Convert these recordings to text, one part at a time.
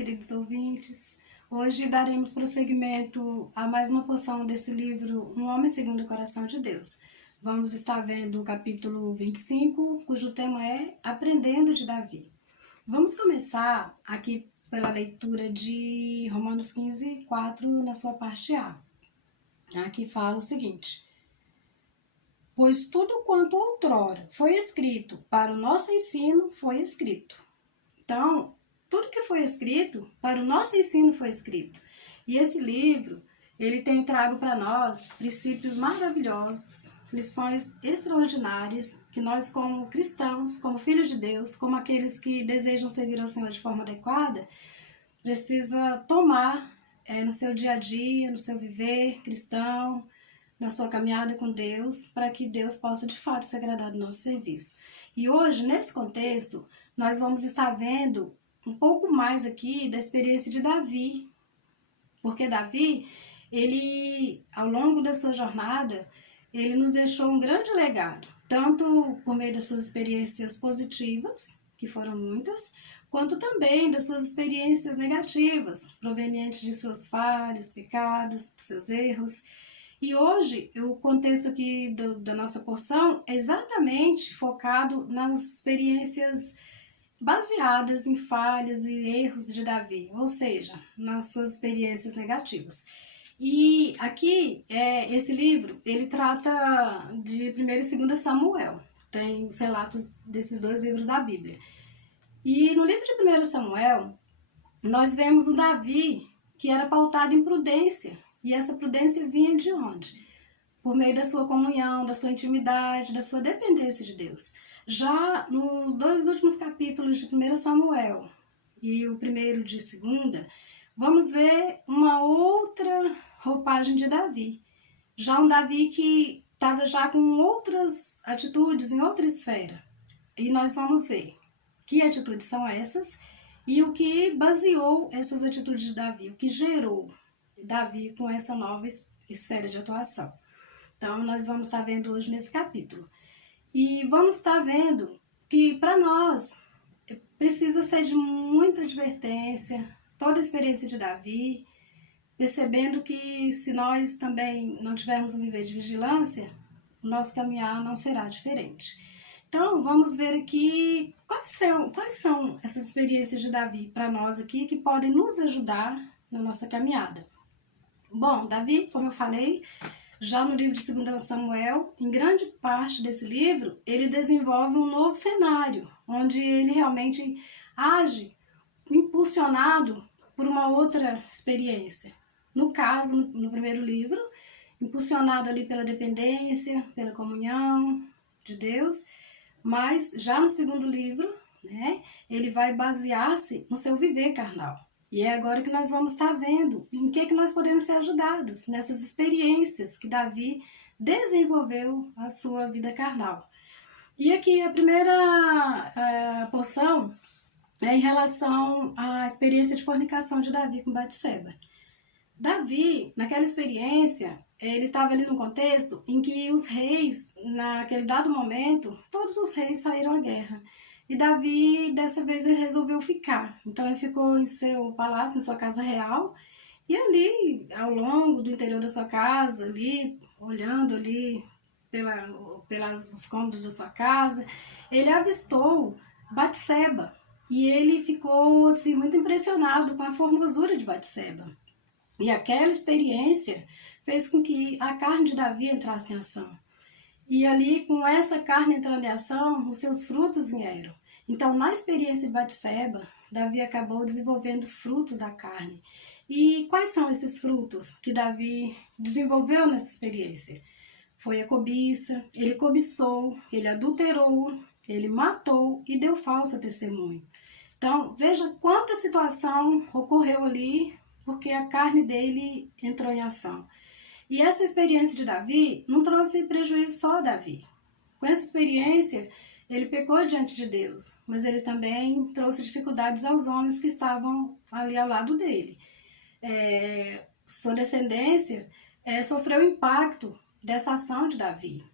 queridos ouvintes. Hoje daremos prosseguimento a mais uma porção desse livro, Um Homem Segundo o Coração de Deus. Vamos estar vendo o capítulo 25, cujo tema é Aprendendo de Davi. Vamos começar aqui pela leitura de Romanos 15, 4, na sua parte A. Aqui fala o seguinte: pois tudo quanto outrora foi escrito para o nosso ensino foi escrito. Então, tudo que foi escrito, para o nosso ensino foi escrito. E esse livro, ele tem trago para nós princípios maravilhosos, lições extraordinárias, que nós como cristãos, como filhos de Deus, como aqueles que desejam servir ao Senhor de forma adequada, precisa tomar no seu dia a dia, no seu viver cristão, na sua caminhada com Deus, para que Deus possa de fato se agradar do nosso serviço. E hoje, nesse contexto, nós vamos estar vendo um pouco mais aqui da experiência de Davi, porque Davi, ele, ao longo da sua jornada, ele nos deixou um grande legado, tanto por meio das suas experiências positivas, que foram muitas, quanto também das suas experiências negativas, provenientes de suas falhas, pecados, dos seus erros. E hoje, o contexto aqui da nossa porção é exatamente focado nas experiências baseadas em falhas e erros de Davi, ou seja, nas suas experiências negativas. E aqui, esse livro, ele trata de 1 e 2 Samuel, tem os relatos desses dois livros da Bíblia. E no livro de 1 Samuel, nós vemos um Davi que era pautado em prudência, e essa prudência vinha de onde? Por meio da sua comunhão, da sua intimidade, da sua dependência de Deus. Já nos dois últimos capítulos de 1 Samuel e o primeiro de 2, vamos ver uma outra roupagem de Davi. Já um Davi que estava já com outras atitudes em outra esfera. E nós vamos ver que atitudes são essas e o que baseou essas atitudes de Davi, o que gerou Davi com essa nova esfera de atuação. Então, nós vamos estar vendo hoje nesse capítulo. E vamos estar vendo que, para nós, precisa ser de muita advertência, toda a experiência de Davi, percebendo que se nós também não tivermos um nível de vigilância, o nosso caminhar não será diferente. Então, vamos ver aqui quais são essas experiências de Davi para nós aqui que podem nos ajudar na nossa caminhada. Bom, Davi, como eu falei, já no livro de 2 Samuel, em grande parte desse livro, ele desenvolve um novo cenário, onde ele realmente age impulsionado por uma outra experiência. No caso, no primeiro livro, impulsionado ali pela dependência, pela comunhão de Deus, mas já no segundo livro, ele vai basear-se no seu viver carnal. E é agora que nós vamos estar vendo em que nós podemos ser ajudados nessas experiências que Davi desenvolveu a sua vida carnal. E aqui a primeira porção é em relação à experiência de fornicação de Davi com Batseba. Davi, naquela experiência, ele estava ali num contexto em que os reis, naquele dado momento, todos os reis saíram à guerra. E Davi, dessa vez, ele resolveu ficar. Então, ele ficou em seu palácio, em sua casa real. E ali, ao longo do interior da sua casa, ali, olhando ali pelos cômodos da sua casa, ele avistou Batseba. E ele ficou, assim, muito impressionado com a formosura de Batseba. E aquela experiência fez com que a carne de Davi entrasse em ação. E ali, com essa carne entrando em ação, os seus frutos vieram. Então, na experiência de Batseba, Davi acabou desenvolvendo frutos da carne. E quais são esses frutos que Davi desenvolveu nessa experiência? Foi a cobiça, ele cobiçou, ele adulterou, ele matou e deu falso testemunho. Então, veja quanta situação ocorreu ali, porque a carne dele entrou em ação. E essa experiência de Davi não trouxe prejuízo só a Davi. Com essa experiência, ele pecou diante de Deus, mas ele também trouxe dificuldades aos homens que estavam ali ao lado dele. Sua descendência sofreu o impacto dessa ação de Davi.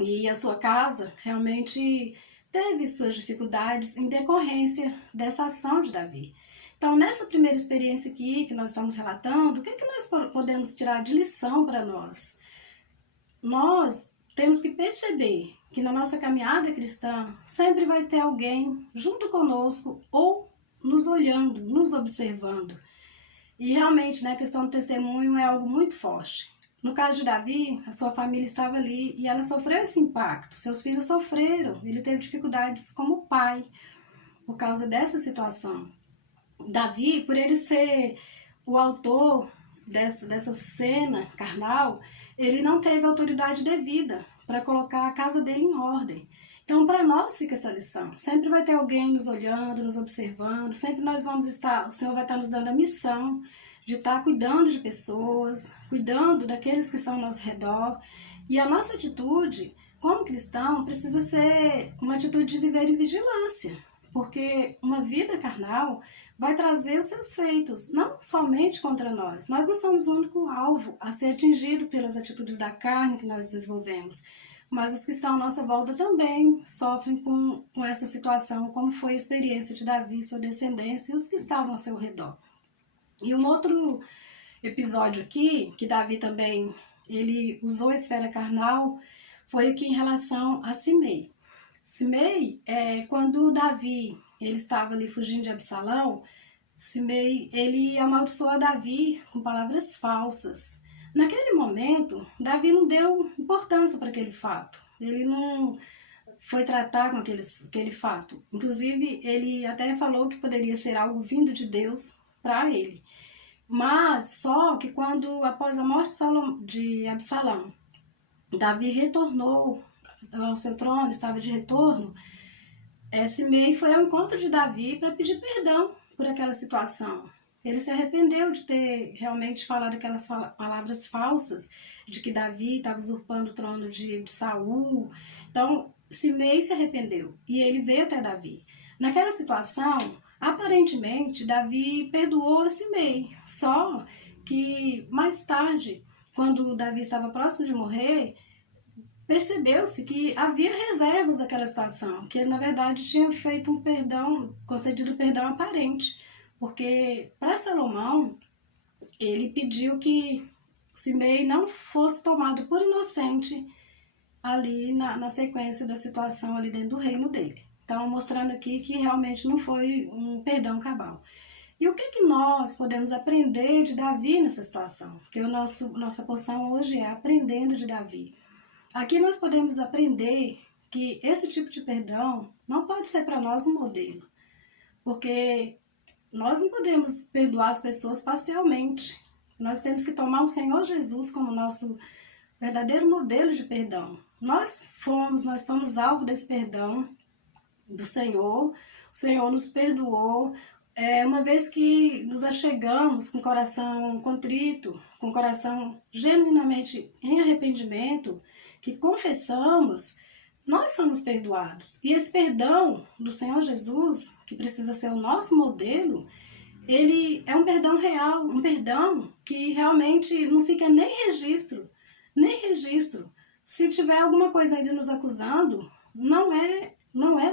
E a sua casa realmente teve suas dificuldades em decorrência dessa ação de Davi. Então, nessa primeira experiência aqui que nós estamos relatando, o que nós podemos tirar de lição para nós? Nós temos que perceber que na nossa caminhada cristã sempre vai ter alguém junto conosco ou nos olhando, nos observando. E realmente, né, a questão do testemunho é algo muito forte. No caso de Davi, a sua família estava ali e ela sofreu esse impacto. Seus filhos sofreram, ele teve dificuldades como pai por causa dessa situação. Davi, por ele ser o autor dessa cena carnal, ele não teve autoridade devida para colocar a casa dele em ordem. Então, para nós fica essa lição. Sempre vai ter alguém nos olhando, nos observando, sempre nós vamos estar, o Senhor vai estar nos dando a missão de estar cuidando de pessoas, cuidando daqueles que estão ao nosso redor. E a nossa atitude, como cristão, precisa ser uma atitude de viver em vigilância, porque uma vida carnal vai trazer os seus feitos, não somente contra nós. Nós não somos o único alvo a ser atingido pelas atitudes da carne que nós desenvolvemos, mas os que estão à nossa volta também sofrem com essa situação, como foi a experiência de Davi, sua descendência e os que estavam ao seu redor. E um outro episódio aqui, que Davi também ele usou a esfera carnal, foi aqui em relação a Simei. Simei, quando Davi ele estava ali fugindo de Absalão, Simei ele amaldiçoou Davi com palavras falsas. Naquele momento, Davi não deu importância para aquele fato. Ele não foi tratar com aquele fato. Inclusive, ele até falou que poderia ser algo vindo de Deus para ele. Mas só que quando, após a morte de Absalão, Davi retornou ao seu trono, estava de retorno, Simei foi ao encontro de Davi para pedir perdão por aquela situação. Ele se arrependeu de ter realmente falado aquelas palavras falsas, de que Davi estava usurpando o trono de Saul. Então, Simei se arrependeu e ele veio até Davi. Naquela situação, aparentemente, Davi perdoou a Simei, só que mais tarde, quando Davi estava próximo de morrer, percebeu-se que havia reservas daquela situação, que ele, na verdade, tinha feito um perdão, concedido perdão aparente, porque para Salomão, ele pediu que Simei não fosse tomado por inocente ali na sequência da situação ali dentro do reino dele. Então, mostrando aqui que realmente não foi um perdão cabal. E o que nós podemos aprender de Davi nessa situação? Porque nossa porção hoje é aprendendo de Davi. Aqui nós podemos aprender que esse tipo de perdão não pode ser para nós um modelo, porque nós não podemos perdoar as pessoas parcialmente. Nós temos que tomar o Senhor Jesus como nosso verdadeiro modelo de perdão. Nós somos alvo desse perdão do Senhor. O Senhor nos perdoou. Uma vez que nos achegamos com o coração contrito, com o coração genuinamente em arrependimento, que confessamos, nós somos perdoados. E esse perdão do Senhor Jesus, que precisa ser o nosso modelo, ele é um perdão real, um perdão que realmente não fica nem registro. Se tiver alguma coisa ainda nos acusando, não é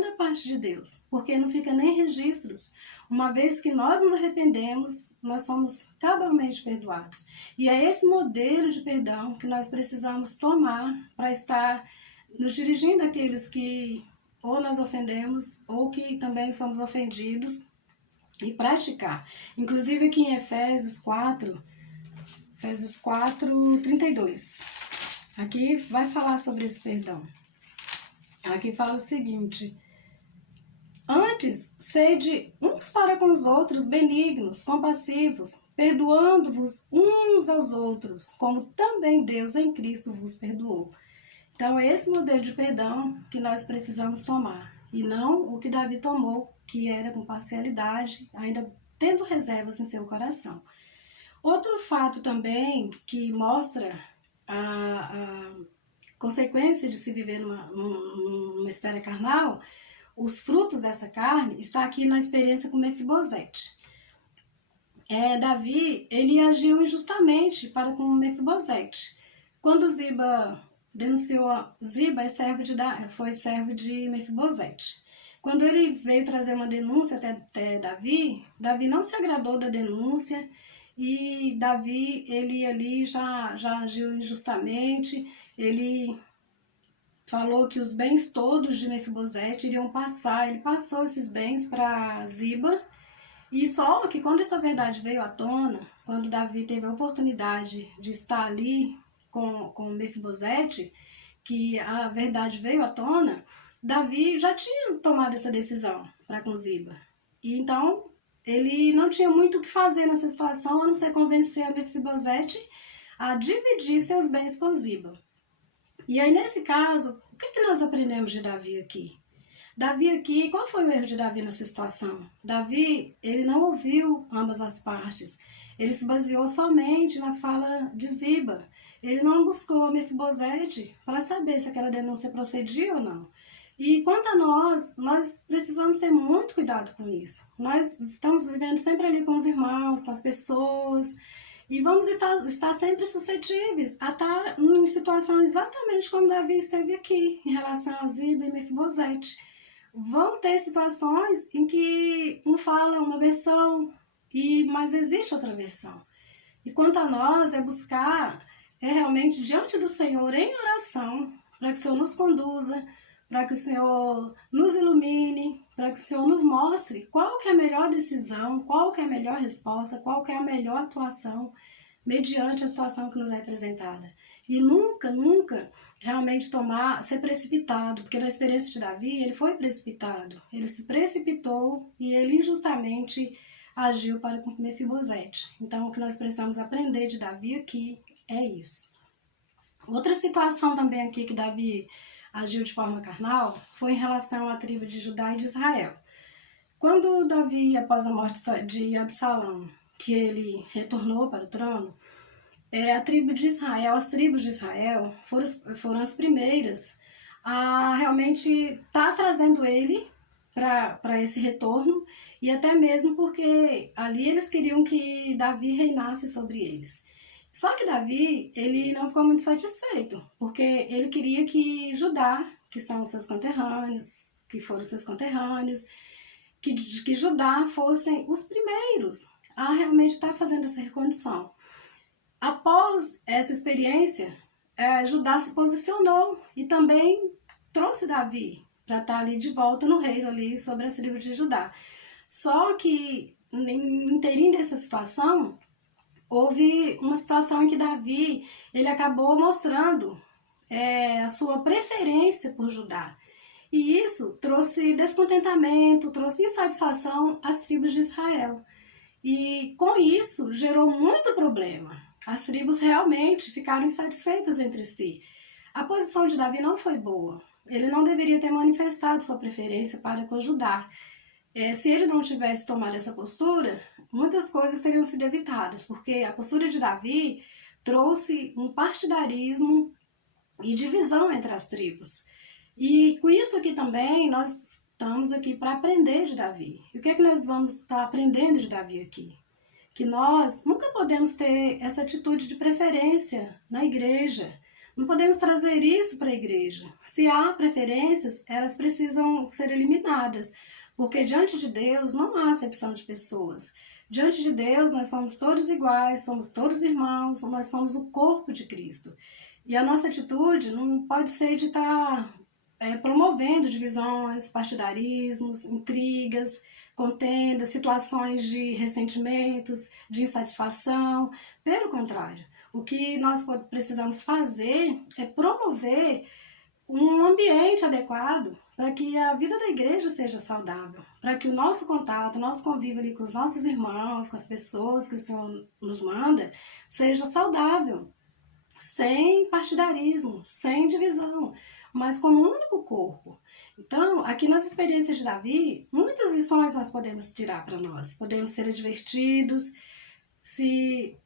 da parte de Deus, porque não fica nem registros. Uma vez que nós nos arrependemos, nós somos cabalmente perdoados. E é esse modelo de perdão que nós precisamos tomar para estar nos dirigindo àqueles que ou nós ofendemos ou que também somos ofendidos e praticar. Inclusive aqui em Efésios 4, 32. Aqui vai falar sobre esse perdão. Aqui fala o seguinte: antes, sede uns para com os outros benignos, compassivos, perdoando-vos uns aos outros, como também Deus em Cristo vos perdoou. Então, é esse modelo de perdão que nós precisamos tomar, e não o que Davi tomou, que era com parcialidade, ainda tendo reservas em seu coração. Outro fato também que mostra a consequência de se viver numa esfera carnal, os frutos dessa carne, está aqui na experiência com Mefibosete. Davi, ele agiu injustamente para com Mefibosete. Quando Ziba denunciou, Ziba foi servo de Mefibosete. Quando ele veio trazer uma denúncia até Davi, Davi não se agradou da denúncia e Davi, ele ali já agiu injustamente, ele falou que os bens todos de Mefibosete iriam passar, ele passou esses bens para Ziba, e só que quando essa verdade veio à tona, quando Davi teve a oportunidade de estar ali com Mefibosete, que a verdade veio à tona, Davi já tinha tomado essa decisão para com Ziba. E então ele não tinha muito o que fazer nessa situação, a não ser convencer a Mefibosete a dividir seus bens com Ziba. E aí, nesse caso, o que nós aprendemos de Davi aqui? Davi aqui, qual foi o erro de Davi nessa situação? Davi, ele não ouviu ambas as partes. Ele se baseou somente na fala de Ziba. Ele não buscou Mefibosete para saber se aquela denúncia procedia ou não. E quanto a nós precisamos ter muito cuidado com isso. Nós estamos vivendo sempre ali com os irmãos, com as pessoas, e vamos estar sempre suscetíveis a estar em situação exatamente como Davi esteve aqui, em relação a Ziba e Mefibosete. Vão ter situações em que um fala uma versão, mas existe outra versão. E quanto a nós, é realmente diante do Senhor em oração, para que o Senhor nos conduza, para que o Senhor nos ilumine, para que o Senhor nos mostre qual que é a melhor decisão, qual que é a melhor resposta, qual que é a melhor atuação mediante a situação que nos é apresentada. E nunca realmente ser precipitado, porque na experiência de Davi, ele foi precipitado, ele se precipitou e ele injustamente agiu para com Mefibosete. Então, o que nós precisamos aprender de Davi aqui é isso. Outra situação também aqui que Davi agiu de forma carnal foi em relação à tribo de Judá e de Israel. Quando Davi, após a morte de Absalão, que ele retornou para o trono, as tribos de Israel foram as primeiras a realmente estar trazendo ele para esse retorno, e até mesmo porque ali eles queriam que Davi reinasse sobre eles. Só que Davi, ele não ficou muito satisfeito, porque ele queria que Judá, que são os seus conterrâneos, que foram seus conterrâneos, que Judá fossem os primeiros a realmente estar fazendo essa recondição. Após essa experiência, Judá se posicionou e também trouxe Davi para estar ali de volta no reino ali sobre as tribos de Judá. Só que, inteirinho dessa situação, houve uma situação em que Davi ele acabou mostrando a sua preferência por Judá. E isso trouxe descontentamento, trouxe insatisfação às tribos de Israel. E com isso gerou muito problema. As tribos realmente ficaram insatisfeitas entre si. A posição de Davi não foi boa. Ele não deveria ter manifestado sua preferência para com Judá. Se ele não tivesse tomado essa postura, muitas coisas teriam sido evitadas, porque a postura de Davi trouxe um partidarismo e divisão entre as tribos. E com isso aqui também, nós estamos aqui para aprender de Davi. E o que é que nós vamos estar aprendendo de Davi aqui? Que nós nunca podemos ter essa atitude de preferência na igreja. Não podemos trazer isso para a igreja. Se há preferências, elas precisam ser eliminadas, porque diante de Deus não há acepção de pessoas. Diante de Deus nós somos todos iguais, somos todos irmãos, nós somos o corpo de Cristo. E a nossa atitude não pode ser de estar promovendo divisões, partidarismos, intrigas, contendas, situações de ressentimentos, de insatisfação. Pelo contrário, o que nós precisamos fazer é promover um ambiente adequado para que a vida da igreja seja saudável, para que o nosso contato, o nosso convívio ali com os nossos irmãos, com as pessoas que o Senhor nos manda, seja saudável, sem partidarismo, sem divisão, mas como um único corpo. Então, aqui nas experiências de Davi, muitas lições nós podemos tirar para nós. Podemos ser advertidos. Se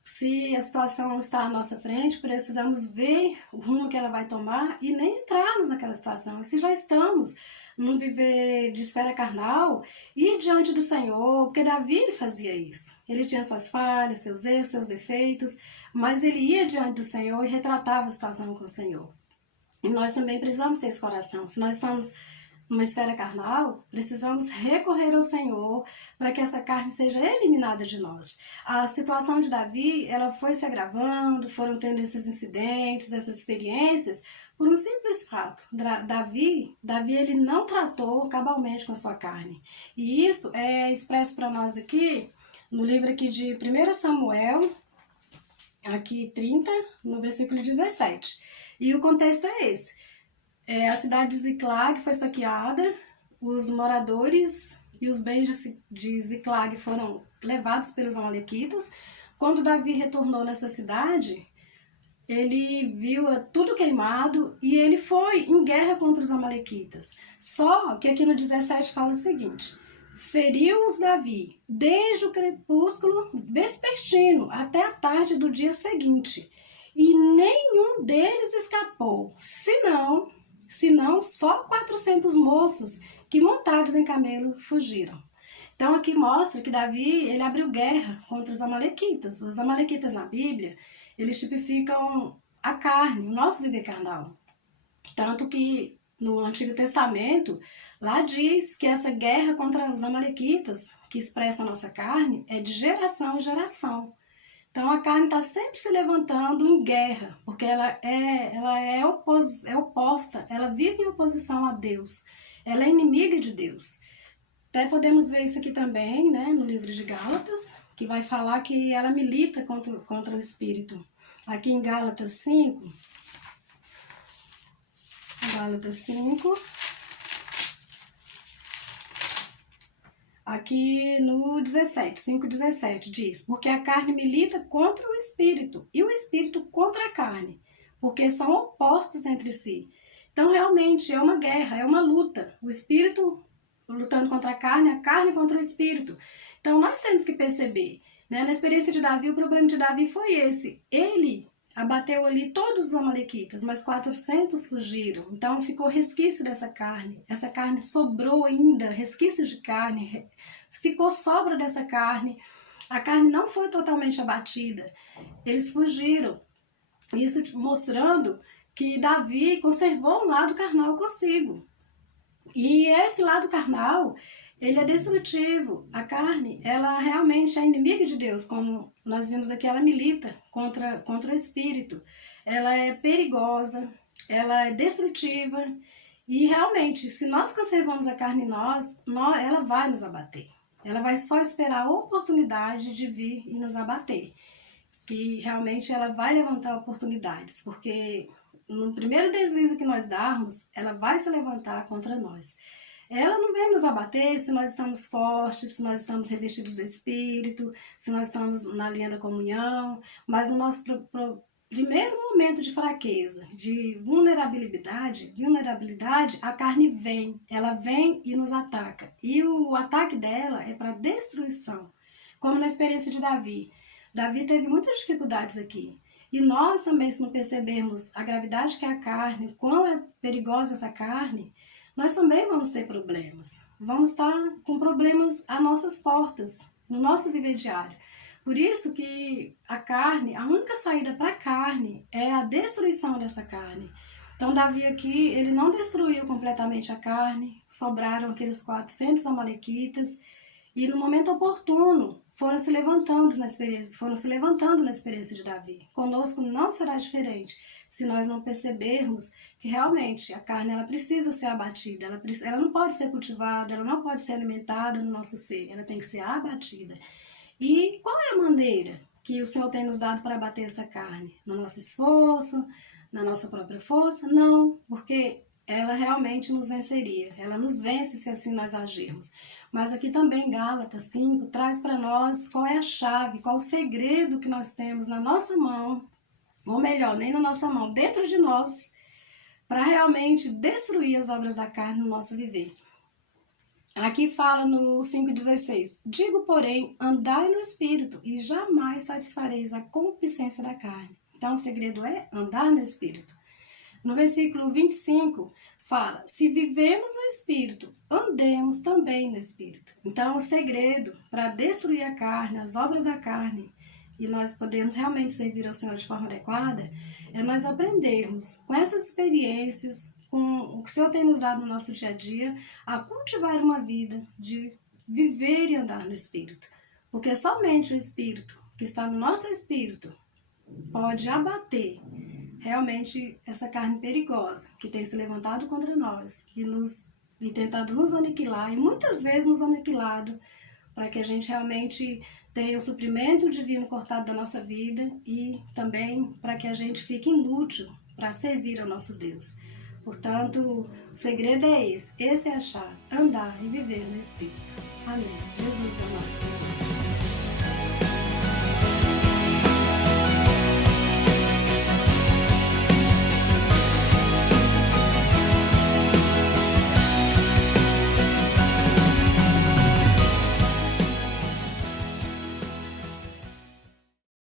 a situação está à nossa frente, precisamos ver o rumo que ela vai tomar e nem entrarmos naquela situação. E se já estamos num viver de esfera carnal, ir diante do Senhor, porque Davi ele fazia isso. Ele tinha suas falhas, seus erros, seus defeitos, mas ele ia diante do Senhor e retratava a situação com o Senhor. E nós também precisamos ter esse coração. Se nós estamos numa esfera carnal, precisamos recorrer ao Senhor para que essa carne seja eliminada de nós. A situação de Davi, ela foi se agravando, foram tendo esses incidentes, essas experiências, por um simples fato. Davi ele não tratou cabalmente com a sua carne. E isso é expresso para nós aqui, no livro aqui de 1 Samuel, aqui 30, no versículo 17. E o contexto é esse. A cidade de Ziclag foi saqueada, os moradores e os bens de Ziclag foram levados pelos amalequitas. Quando Davi retornou nessa cidade, ele viu tudo queimado e ele foi em guerra contra os amalequitas. Só que aqui no 17 fala o seguinte: feriu-os Davi desde o crepúsculo vespertino até a tarde do dia seguinte, e nenhum deles escapou, senão só 400 moços que montados em camelo fugiram. Então aqui mostra que Davi, ele abriu guerra contra os amalequitas. Os amalequitas na Bíblia, eles tipificam a carne, o nosso viver carnal. Tanto que no Antigo Testamento, lá diz que essa guerra contra os amalequitas, que expressa a nossa carne, é de geração em geração. Então a carne está sempre se levantando em guerra, porque ela é oposta, ela vive em oposição a Deus, ela é inimiga de Deus. Até podemos ver isso aqui também, né, no livro de Gálatas, que vai falar que ela milita contra o Espírito. Aqui em Gálatas 5, aqui no 5:17 diz: porque a carne milita contra o Espírito, e o Espírito contra a carne, porque são opostos entre si. Então realmente é uma guerra, é uma luta, o Espírito lutando contra a carne contra o Espírito. Então nós temos que perceber, né? Na experiência de Davi, o problema de Davi foi esse: ele abateu ali todos os amalequitas, mas 400 fugiram. Então ficou resquício dessa carne. Essa carne sobrou ainda, resquícios de carne, ficou sobra dessa carne. A carne não foi totalmente abatida. Eles fugiram. Isso mostrando que Davi conservou um lado carnal consigo. E esse lado carnal, ele é destrutivo. A carne, ela realmente é inimiga de Deus, como nós vimos aqui, ela milita contra o Espírito. Ela é perigosa, ela é destrutiva, e realmente, se nós conservamos a carne em nós, ela vai nos abater. Ela vai só esperar a oportunidade de vir e nos abater. Que realmente ela vai levantar oportunidades, porque no primeiro deslize que nós darmos, ela vai se levantar contra nós. Ela não vem nos abater se nós estamos fortes, se nós estamos revestidos do Espírito, se nós estamos na linha da comunhão, mas no nosso primeiro momento de fraqueza, de vulnerabilidade, a carne vem, ela vem e nos ataca. E o ataque dela é para destruição, como na experiência de Davi. Davi teve muitas dificuldades aqui. E nós também, se não percebermos a gravidade que é a carne, quão é perigosa essa carne, nós também vamos ter problemas. Vamos estar com problemas às nossas portas, no nosso viver diário. Por isso que a carne, a única saída para a carne é a destruição dessa carne. Então Davi aqui, ele não destruiu completamente a carne, sobraram aqueles 400 amalequitas, e no momento oportuno foram se levantando na experiência de Davi. Conosco não será diferente, se nós não percebermos que realmente a carne ela precisa ser abatida, ela não pode ser cultivada, ela não pode ser alimentada no nosso ser, ela tem que ser abatida. E qual é a maneira que o Senhor tem nos dado para abater essa carne? No nosso esforço, na nossa própria força? Não, porque ela realmente nos venceria, ela nos vence se assim nós agirmos. Mas aqui também Gálatas 5 traz para nós qual é a chave, qual o segredo que nós temos na nossa mão, ou melhor, nem na nossa mão, dentro de nós, para realmente destruir as obras da carne no nosso viver. Aqui fala no 5,16: digo, porém, andai no Espírito e jamais satisfareis a concupiscência da carne. Então o segredo é andar no Espírito. No versículo 25 fala: se vivemos no Espírito, andemos também no Espírito. Então o segredo para destruir a carne, as obras da carne, e nós podemos realmente servir ao Senhor de forma adequada, é nós aprendermos com essas experiências, com o que o Senhor tem nos dado no nosso dia a dia, a cultivar uma vida de viver e andar no Espírito. Porque somente o Espírito, que está no nosso espírito, pode abater realmente essa carne perigosa que tem se levantado contra nós e tentado nos aniquilar, e muitas vezes nos aniquilado, para que a gente realmente tenha o suprimento divino cortado da nossa vida e também para que a gente fique inútil para servir ao nosso Deus. Portanto, o segredo é esse é a chave, andar e viver no Espírito. Amém. Jesus é o nosso Senhor.